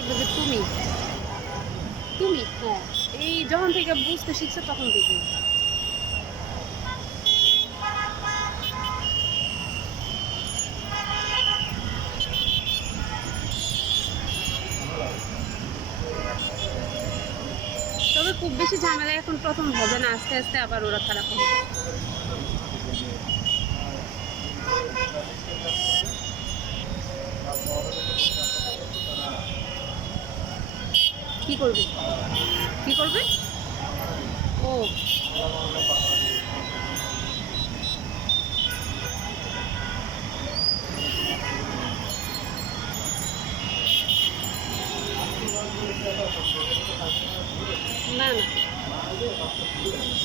বলবে তুমি। তুমি? হ্যাঁ। এই যখন থেকে বুঝতে শিখছে তখন থেকে। তবে খুব বেশি ঝামেলা এখন প্রথম হবে না। আস্তে আস্তে আবার ওরা খারাপ হবে। কি করবে? কি করবে? ও। না না।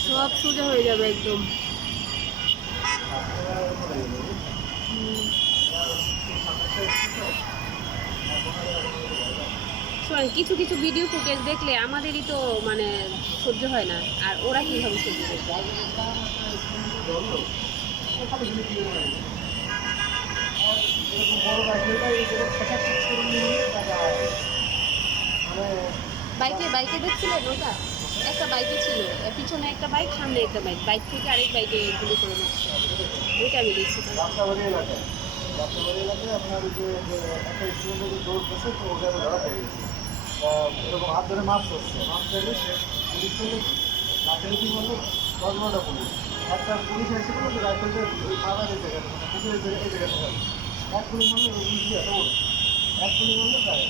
সব সোজা হয়ে যাবে একদম। শোনেন, কিছু কিছু ভিডিও ফুটেজ দেখলে আমাদেরই তো মানে সহ্য হয় না। আর ওরা কীভাবে সহ্য বাইকে বাইকে দেখছিলেন ওটা একটা বাইকে ছিল পিছনে একটা বাইক, সামনে একটা বাইক। বাইক থেকে আরেক বাইকে গুলি করে মারছে। ওইটা আমি দেখছিলাম যাত্রাবাড়ি আপনার যে দৌড় বসে তো ওটা ধরা এরকম হাত ধরে মাছ ধরছে মাছ ধরে সে পুলিশ রাত্রে কি বলল দশ বারোটা পুলিশ একটা পুলিশ এসে বলল যে রাইফেলটা ওই মানে এক পুলিশ এত এক পুলিশ মারলো তাই।